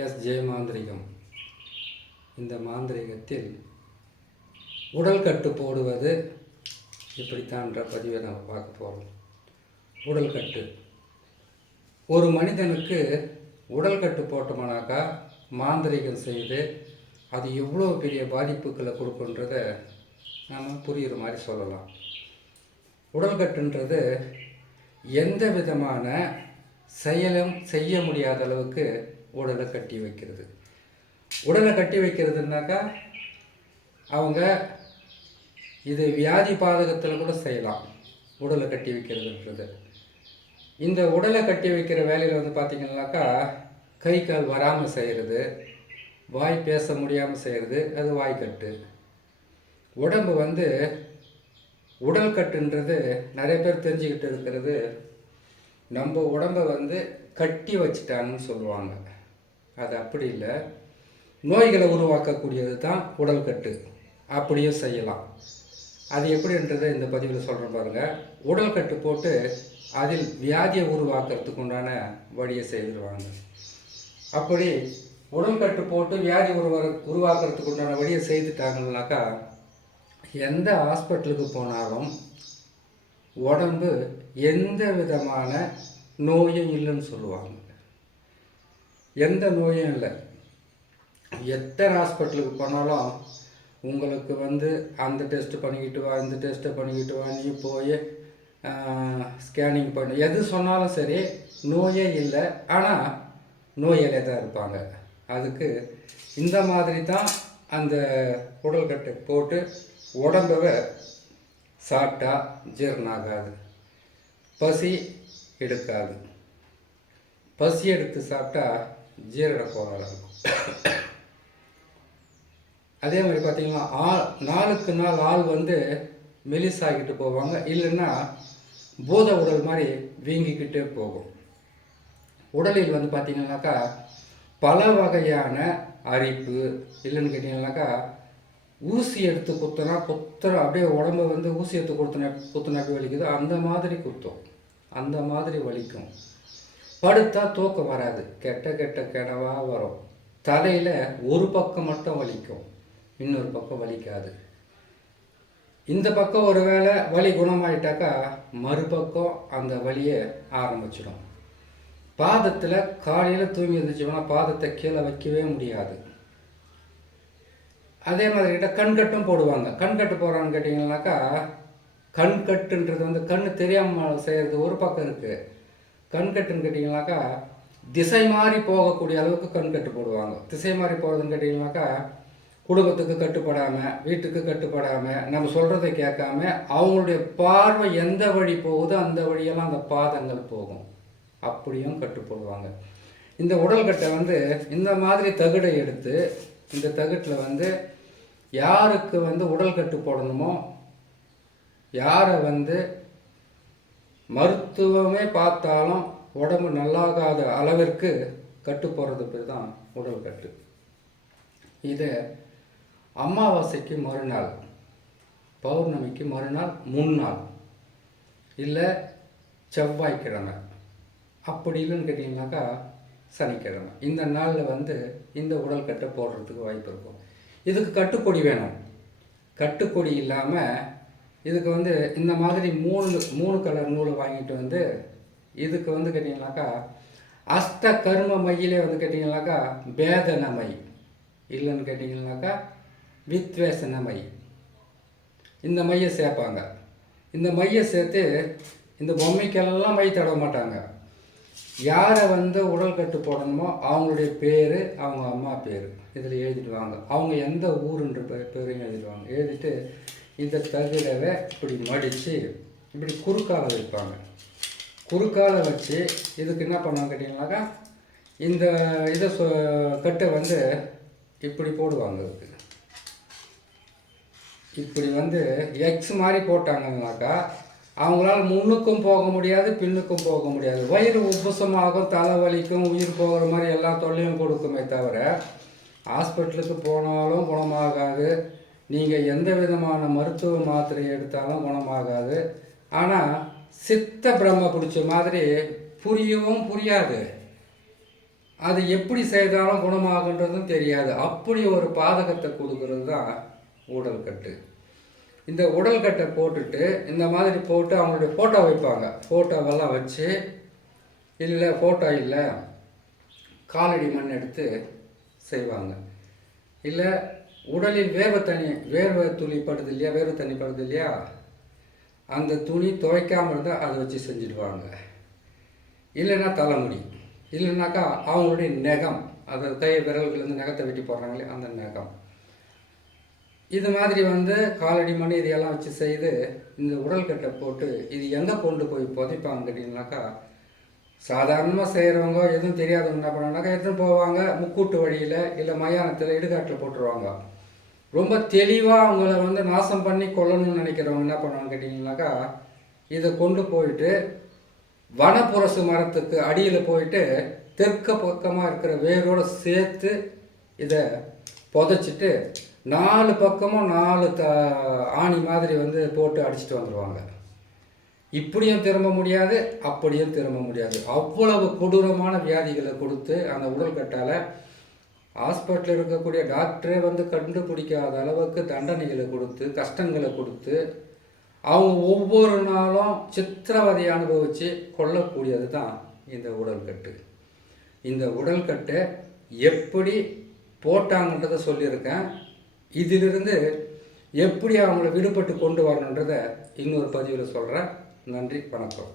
S. ஜெய மாந்திரிகம் இந்த மாந்திரிகத்தில் உடல் கட்டு போடுவது இப்படித்தான்ற பதிவை நம்ம பார்க்க போகிறோம் உடல் கட்டு. ஒரு மனிதனுக்கு உடல் கட்டு போட்டோம்னாக்கா மாந்திரிகம் செய்து அது எவ்வளோ பெரிய பாதிப்புகளை கொடுக்குன்றத நம்ம புரிகிற மாதிரி சொல்லலாம். உடல் கட்டுன்றது எந்த விதமான செயலும் செய்ய முடியாத அளவுக்கு உடலை கட்டி வைக்கிறது. உடலை கட்டி வைக்கிறதுனாக்கா அவங்க இது வியாதி பாதகத்தில் கூட செய்யலாம் உடலை கட்டி வைக்கிறதுன்றது. இந்த உடலை கட்டி வைக்கிற வேலையில் வந்து பார்த்திங்கனாக்கா கை கால் வராமல் செய்கிறது வாய் பேச முடியாமல் செய்கிறது அது வாய்க்கட்டு உடம்பு வந்து உடல் கட்டுன்றது நிறைய பேர் தெரிஞ்சுக்கிட்டு இருக்கிறது. நம்ம உடம்பை வந்து கட்டி வச்சிட்டாங்கன்னு சொல்லுவாங்க. அது அப்படி இல்லை. நோய்களை உருவாக்கக்கூடியது தான் உடல் கட்டு. அப்படியும் செய்யலாம். அது எப்படின்றத இந்த பதிவில் சொல்கிறேன் பாருங்கள் உடல் கட்டு போட்டு அதில் வியாதியை உருவாக்குறதுக்கு உண்டான வழியை செய்திருவாங்க. அப்படி உடல் கட்டு போட்டு வியாதி உருவா உருவாக்குறதுக்கு உண்டான வழியை செய்துட்டாங்கனாக்கா எந்த ஹாஸ்பிட்டலுக்கு போனாலும் உடம்பு எந்த விதமான நோயும் இல்லைன்னு சொல்லுவாங்க. எந்த நோயும் இல்லை. எத்தனை ஹாஸ்பிட்டலுக்கு போனாலும் உங்களுக்கு வந்து அந்த டெஸ்ட்டு பண்ணிக்கிட்டு வா இந்த டெஸ்ட்டை பண்ணிக்கிட்டு வா நீ போய் ஸ்கேனிங் பண்ணு. எது சொன்னாலும் சரி நோயே இல்லை. ஆனால் நோயாளியாக தான் இருப்பாங்க. அதுக்கு இந்த மாதிரி தான் அந்த உடல்கட்டை போட்டு உடம்பவை சாப்பிட்டா ஜீரணம் ஆகாது பசி எடுக்காது. பசி எடுத்து சாப்பிட்டா ஜீரண கோளாறு இருக்கும். அதே மாதிரி பார்த்தீங்கன்னா ஆள் நாளுக்கு நாள் ஆள் வந்து மெலிசாகிட்டு போவாங்க. இல்லைன்னா பூத உடல் மாதிரி வீங்கிக்கிட்டே போகும். உடலில் வந்து பார்த்தீங்கன்னாக்கா பல வகையான அரிப்பு இல்லைன்னு கேட்டிங்கனாக்கா ஊசி எடுத்து குத்துனா குத்துற அப்படியே உடம்பு வந்து ஊசி எடுத்து குத்துன குத்துனா எப்படி வலிக்குதோ அந்த மாதிரி குத்தும். அந்த மாதிரி வலிக்கும். படுத்தா தூக்கம் வராது. கெட்ட கெட்ட கெடவாக வரும். தலையில் ஒரு பக்கம் மட்டும் வலிக்கும். இன்னொரு பக்கம் வலிக்காது. இந்த பக்கம் ஒரு வேளை வலி குணமாயிட்டாக்கா மறுபக்கம் அந்த வலியை ஆரம்பிச்சிடும். பாதத்தில் காலையில் தூங்கி இருந்துச்சோம்னா பாதத்தை கீழே வைக்கவே முடியாது. அதே மாதிரி கிட்ட கண்கட்டும் போடுவாங்க. கண்கட்டு போடுறான்னு கேட்டிங்கன்னாக்கா கண்கட்டுன்றது வந்து கண் தெரியாமல் செய்கிறது ஒரு பக்கம் இருக்குது கண்கட்டுன்னு கேட்டிங்கனாக்கா திசை மாறி போகக்கூடிய அளவுக்கு கண்கட்டு போடுவாங்க. திசை மாறி போகிறதுன்னு கேட்டிங்கனாக்கா குடும்பத்துக்கு கட்டுப்படாமல் வீட்டுக்கு கட்டுப்படாமல் நம்ம சொல்கிறத கேட்காம அவங்களுடைய பார்வை எந்த வழி போகுதோ அந்த வழியெல்லாம் அந்த பாதங்கள் போகும். அப்படியும் கட்டு போடுவாங்க. இந்த உடல்கட்டை வந்து இந்த மாதிரி தகுடை எடுத்து இந்த தகுட்டில் வந்து யாருக்கு வந்து உடல் கட்டு போடணுமோ யாரை வந்து மருத்துவமே பார்த்தாலும் உடம்பு நல்லாகாத அளவிற்கு கட்டு போகிறது பேர் தான் உடல் கட்டு. இதை அமாவாசைக்கு மறுநாள் பௌர்ணமிக்கு மறுநாள் முன்னாள் இல்லை செவ்வாய்க்கிழமை. அப்படி இல்லைன்னு கேட்டிங்கனாக்கா சனிக்கிழமை. இந்த நாளில் வந்து இந்த உடல் கட்டை போடுறதுக்கு வாய்ப்பு இருக்கும். இதுக்கு கட்டுக்கொடி வேணும். கட்டுக்கொடி இல்லாமல் இதுக்கு வந்து இந்த மாதிரி மூணு மூணு கலர் நூலை வாங்கிட்டு வந்து இதுக்கு வந்து கேட்டிங்கனாக்கா அஷ்ட கர்ம மையிலே வந்து கேட்டிங்கனாக்கா பேதன மை இல்லைன்னு கேட்டிங்கனாக்கா வித்வேசன மை இந்த மையை சேர்ப்பாங்க. இந்த மையை சேர்த்து இந்த பொம்மைக்கெல்லாம் மை தடவ மாட்டாங்க. யாரை வந்து உடல் கட்டு போடணுமோ அவங்களுடைய பேர் அவங்க அம்மா பேர். இதில் எழுதிடுவாங்க அவங்க எந்த ஊருன்ற பே பேரையும் எழுதிடுவாங்க எழுதிட்டு இந்த தகுடவை இப்படி மடித்து இப்படி குறுக்கால வைப்பாங்க. குறுக்கால வச்சு இதுக்கு என்ன பண்ணுவாங்க கேட்டிங்கனாக்கா இந்த இதை சொ கட்டை வந்து இப்படி போடுவாங்க இதுக்கு. இப்படி வந்து எக்ஸ் மாதிரி போட்டாங்கன்னாக்கா அவங்களால முன்னுக்கும் போக முடியாது பின்னுக்கும் போக முடியாது. வயிறு உப்புசமாகும் தலைவலிக்கும் உயிர் போகிற மாதிரி எல்லா தொல்லையும் கொடுக்குமே தவிர ஹாஸ்பிட்டலுக்கு போனாலும் குணமாகாது. நீங்கள் எந்த விதமான மருத்துவ மாத்திரை எடுத்தாலும் குணமாகாது. ஆனால் சித்த பிரம்ம பிடிச்ச மாதிரி புரியவும் புரியாது. அது எப்படி செய்தாலும் குணமாகன்றதும் தெரியாது. அப்படி ஒரு பாதகத்தை கொடுக்கறது தான் உடல் கட்டு. இந்த உடல் கட்டை போட்டுட்டு இந்த மாதிரி போட்டு அவங்களுடைய ஃபோட்டோ வைப்பாங்க. ஃபோட்டோவெல்லாம் வச்சு இல்லை ஃபோட்டோ இல்லை. காலடி மண் எடுத்து செய்வாங்க. இல்லை உடலில் வேர்வை தண்ணி வேர்வை துணி படுது இல்லையா? வேர்வை தண்ணி படுது இல்லையா? அந்த துணி துவைக்காமல் இருந்தால் அதை வச்சு செஞ்சுடுவாங்க. இல்லைன்னா தலைமுடி. இல்லைனாக்கா அவங்களுடைய நெகம் அதை கை விரல்கள்லேருந்து நகத்தை வெட்டி போடுறாங்களே அந்த நெகம். இது மாதிரி வந்து காலடி மணி இதையெல்லாம் வச்சு செய்து இந்த உடல்கட்டை போட்டு இது எங்கே கொண்டு போய் புதைப்பாங்க கேட்டிங்கனாக்கா சாதாரணமாக செய்கிறவங்க எதுவும் தெரியாதவங்க என்ன பண்ணுவாங்கனாக்கா எடுத்துன்னு போவாங்க முக்கூட்டு வழியில் இல்லை மயானத்தில் இடுகாட்டில் போட்டுருவாங்க. ரொம்ப தெளிவாக அவங்கள வந்து நாசம் பண்ணி கொல்லணும்னு நினைக்கிறவங்க என்ன பண்ணுவாங்க கேட்டிங்கனாக்கா இதை கொண்டு போயிட்டு வனப்புரசு மரத்துக்கு அடியில் போயிட்டு தெற்க பக்கமாக இருக்கிற வேரோடு சேர்த்து இதை புதைச்சிட்டு நாலு பக்கமும் நாலு த ஆணி மாதிரி வந்து போட்டு அடிச்சிட்டு வந்துடுவாங்க இப்படியும் திரும்ப முடியாது அப்படியும் திரும்ப முடியாது. அவ்வளவு கொடூரமான வியாதிகளை கொடுத்து அந்த உடல்கட்டால் ஹாஸ்பிட்டலில் இருக்கக்கூடிய டாக்டரே வந்து கண்டுபிடிக்காத அளவுக்கு தண்டனைகளை கொடுத்து கஷ்டங்களை கொடுத்து அவங்க ஒவ்வொரு நாளும் சித்திரவதை அனுபவித்து கொல்லக்கூடியது தான் இந்த உடல்கட்டு. இந்த உடல்கட்டை எப்படி போட்டாங்கன்றதை சொல்லியிருக்கேன். இதிலிருந்து எப்படி அவங்கள விடுபட்டு கொண்டு வரணுன்றதை இன்னொரு பதிவில் சொல்கிறேன் நன்றி வணக்கம்.